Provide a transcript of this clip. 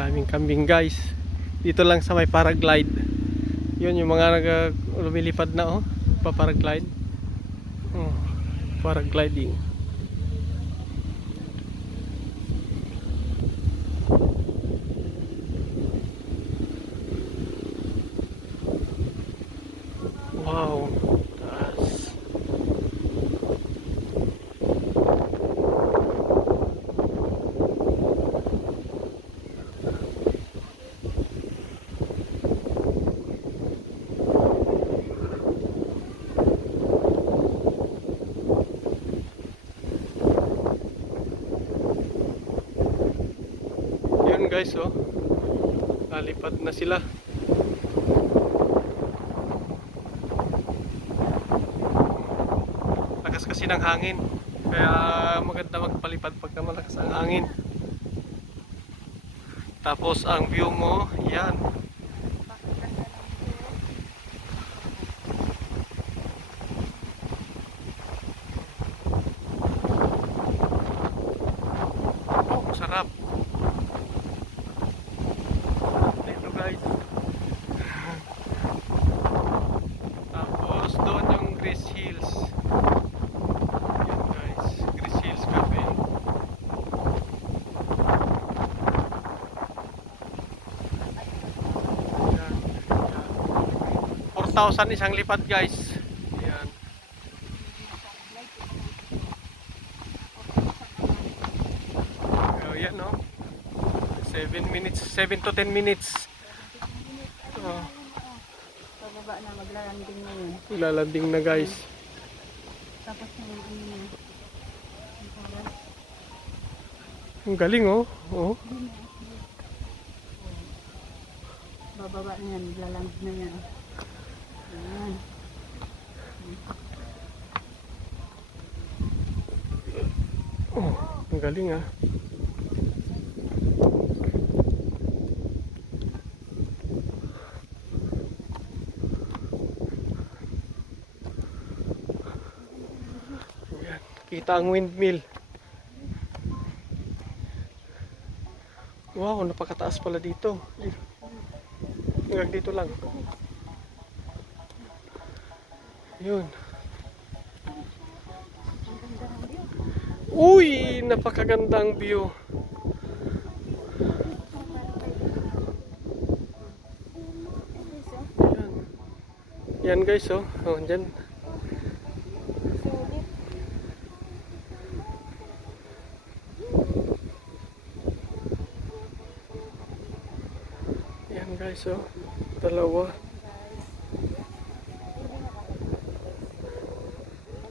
daming kambing guys. Dito lang sa may paraglide. Yun yung mga lumilipad na oh. Pa-paraglide. Oh, paragliding. Wow. Taas. Yun guys oh. Lalipad na sila. Lakas kasi ng hangin. Kaya maganda magpalipad pagka malakas ang hangin. Tapos ang view mo, yan. Oh, sarap. Dito guys. Tapos doon yung Grace Hills. Yan guys, Grace Hills Cafe. Yan, yan. 4,000 isang lipad guys. Yan. Oh, yan no. 7 minutes, 7 to 10 minutes. Oh. Pababa na, maglalanding na yun. Ilalanding na guys. Tapos yung ano na. Ang galing oh. Oh. Bababa na yan, maglalanding na yan. Ayan. Oh, ang galing ah. Ayan, kita ang windmill. Wow, napakataas pala dito. Hanggang dito lang. Yun. Uy, napakagandang view. Yan. Yan guys oh. Oh, dyan. Yan guys oh. Dalawa.